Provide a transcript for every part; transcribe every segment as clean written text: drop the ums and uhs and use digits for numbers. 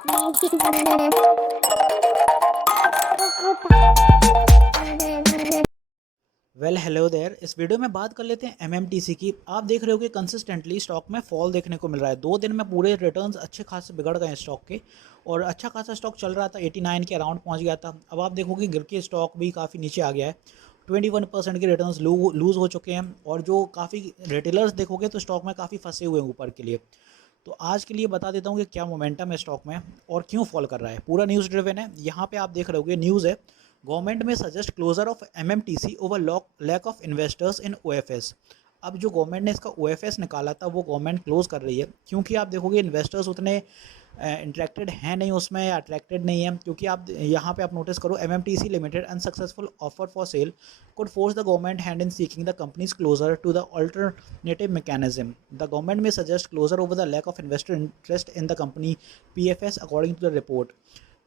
Well hello there. इस video में बात कर लेते हैं एमएमटीसी की। आप देख रहे हो कि कंसिस्टेंटली स्टॉक में फॉल देखने को मिल रहा है। 2 दिन में पूरे रिटर्न्स अच्छे खासे बिगड़ गए हैं स्टॉक के, और अच्छा खासा स्टॉक चल रहा था, 89 के अराउंड पहुंच गया था। अब आप देखोगे गिर के स्टॉक भी काफ़ी नीचे आ गया है। 21% के रिटर्न्स लूज़ हो चुके हैं, और जो काफ़ी रिटेलर्स देखोगे तो स्टॉक में काफ़ी फंसे हुए हैं ऊपर के लिए। तो आज के लिए बता देता हूँ कि क्या मोमेंटम है स्टॉक में और क्यों फॉल कर रहा है। पूरा न्यूज़ ड्रिवन है। यहाँ पे आप देख रहे होगे न्यूज़ है, गवर्नमेंट में suggest closure of MMTC over lack of investors in OFS. अब जो गवर्नमेंट ने इसका ओएफएस निकाला था वो गवर्नमेंट क्लोज कर रही है, क्योंकि आप देखोगे इन्वेस्टर्स उतने इंटरेक्टेड हैं नहीं उसमें, या अट्रैक्टेड नहीं है। क्योंकि आप यहाँ पे आप नोटिस करो, MMTC limited unsuccessful offer for sale could force the government hand in seeking the company's closure to the alternative mechanism. The government may suggest closure over the lack of investor interest in the company PFS according to the report.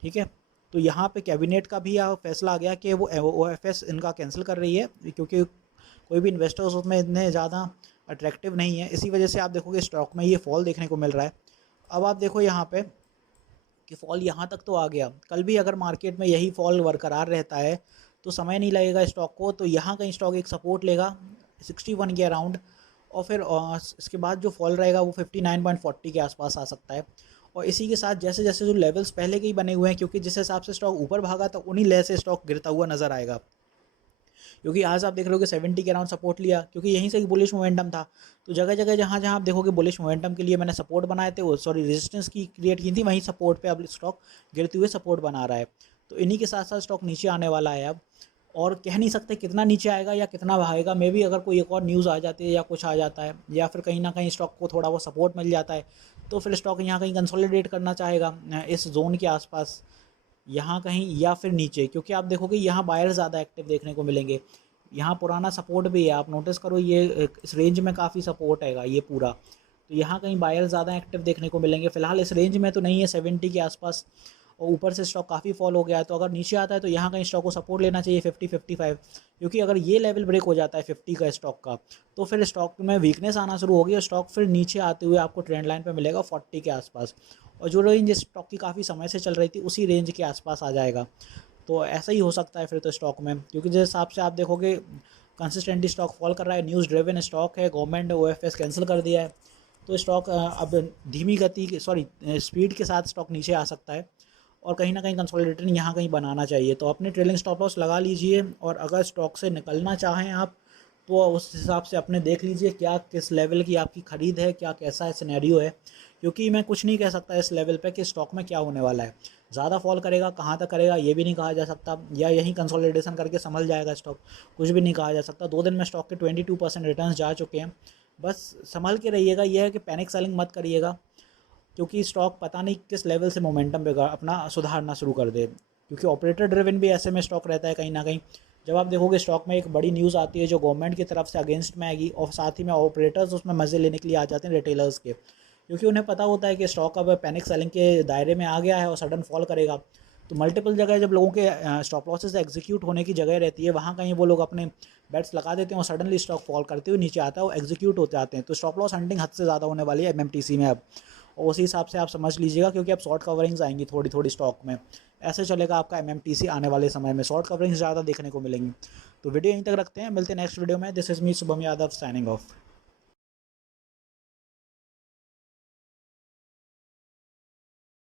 ठीक है, तो यहाँ पे cabinet का भी फैसला आ गया कि वो OFS इनका कैंसिल कर रही है, क्योंकि कोई भी इन्वेस्टर्स उसमें इतने ज़्यादा अट्रैक्टिव नहीं है। इसी वजह से आप देखोगे स्टॉक में ये फॉल देखने को मिल रहा है। अब आप देखो यहाँ पे कि फॉल यहाँ तक तो आ गया, कल भी अगर मार्केट में यही फॉल बरकरार रहता है तो समय नहीं लगेगा स्टॉक को। तो यहाँ कहीं स्टॉक एक सपोर्ट लेगा 61 के अराउंड, और फिर इसके बाद जो फॉल रहेगा वो 59.40 के आसपास आ सकता है। और इसी के साथ जैसे जैसे जो लेवल्स पहले के ही बने हुए हैं, क्योंकि जिस हिसाब से स्टॉक ऊपर भागा तो उन्हीं लेवल से स्टॉक गिरता हुआ नजर आएगा। क्योंकि आज आप देख रहे हो कि 70 के अराउंड सपोर्ट लिया, क्योंकि यहीं से एक बुलिश मोमेंटम था। तो जगह जगह जहाँ जहाँ आप देखोगे बुलिश मोमेंटम के लिए मैंने सपोर्ट बनाए थे, वो सॉरी रेजिस्टेंस की क्रिएट की थी, वहीं सपोर्ट पे अब स्टॉक गिरते हुए सपोर्ट बना रहा है। तो इन्हीं के साथ साथ स्टॉक नीचे आने वाला है अब, और कह नहीं सकते कितना नीचे आएगा या कितना भागेगा। मे भी अगर कोई एक और न्यूज़ आ जाती है या कुछ आ जाता है, या फिर कहीं ना कहीं स्टॉक को थोड़ा वो सपोर्ट मिल जाता है, तो फिर स्टॉक यहाँ कहीं कंसोलिडेट करना चाहेगा इस जोन के आसपास, यहाँ कहीं या फिर नीचे। क्योंकि आप देखोगे यहाँ बायर ज़्यादा एक्टिव देखने को मिलेंगे। यहाँ पुराना सपोर्ट भी है, आप नोटिस करो, ये इस रेंज में काफ़ी सपोर्ट हैगा ये पूरा। तो यहाँ कहीं बायर ज़्यादा एक्टिव देखने को मिलेंगे। फिलहाल इस रेंज में तो नहीं है, 70 के आसपास, और ऊपर से स्टॉक काफ़ी फॉल हो गया है। तो अगर नीचे आता है तो यहाँ कहीं स्टॉक को सपोर्ट लेना चाहिए 50-55, क्योंकि अगर ये लेवल ब्रेक हो जाता है 50 का स्टॉक का, तो फिर स्टॉक में वीकनेस आना शुरू होगी, और स्टॉक फिर नीचे आते हुए आपको ट्रेंड लाइन पे मिलेगा 40 के आसपास। और जो रेंज स्टॉक की काफ़ी समय से चल रही थी उसी रेंज के आसपास आ जाएगा। तो ऐसा ही हो सकता है फिर तो स्टॉक में, क्योंकि जिस हिसाब से आप देखोगे कंसिस्टेंटली स्टॉक फॉल कर रहा है, न्यूज़ ड्रिवन स्टॉक है, गवर्नमेंट ने ओएफएस कैंसिल कर दिया है, तो स्टॉक अब धीमी गति सॉरी स्पीड के साथ स्टॉक नीचे आ सकता है, और कहीं ना कहीं कंसोलिडेशन यहाँ कहीं बनाना चाहिए। तो अपने ट्रेलिंग स्टॉप लॉस लगा लीजिए, और अगर स्टॉक से निकलना चाहें आप तो उस हिसाब से अपने देख लीजिए क्या किस लेवल की आपकी ख़रीद है, क्या कैसा है सिनेरियो है। क्योंकि मैं कुछ नहीं कह सकता इस लेवल पे कि स्टॉक में क्या होने वाला है। ज़्यादा फॉल करेगा, कहाँ तक करेगा ये भी नहीं कहा जा सकता, या यहीं कंसोलिडेशन करके संभल जाएगा स्टॉक, कुछ भी नहीं कहा जा सकता। 2 दिन में स्टॉक के 22% रिटर्न्स जा चुके हैं। बस संभल के रहिएगा, यह है कि पैनिक सेलिंग मत करिएगा, क्योंकि स्टॉक पता नहीं किस लेवल से मोमेंटम पे अपना सुधारना शुरू कर दे। क्योंकि ऑपरेटर ड्रिवन भी ऐसे में स्टॉक रहता है कहीं ना कहीं। जब आप देखोगे स्टॉक में एक बड़ी न्यूज़ आती है जो गवर्नमेंट की तरफ से अगेंस्ट में आएगी, और साथ ही में ऑपरेटर्स उसमें मज़े लेने के लिए आ जाते हैं रिटेलर्स के, क्योंकि उन्हें पता होता है कि स्टॉक अब पैनिक सेलिंग के दायरे में आ गया है और सडन फॉल करेगा। तो मल्टीपल जगह जब लोगों के स्टॉप लॉसेस एग्जीक्यूट होने की जगह रहती है, वहाँ कहीं वो लोग अपने बेट्स लगा देते हैं, और सडनली स्टॉक फॉल करते हुए नीचे आता है और एग्जीक्यूट होते आते हैं। तो स्टॉप लॉस हंटिंग हद से ज़्यादा होने वाली है एमएमटीसी में अब, और उसी हिसाब से आप समझ लीजिएगा, क्योंकि अब शॉर्ट कवरिंग्स आएंगी थोड़ी थोड़ी स्टॉक में। ऐसे चलेगा आपका एमएमटीसी आने वाले समय में, शॉर्ट कवरिंग्स ज़्यादा देखने को मिलेंगी। तो वीडियो यहीं तक रखते हैं, मिलते हैं नेक्स्ट वीडियो में। This is me Shubham Yadav signing off.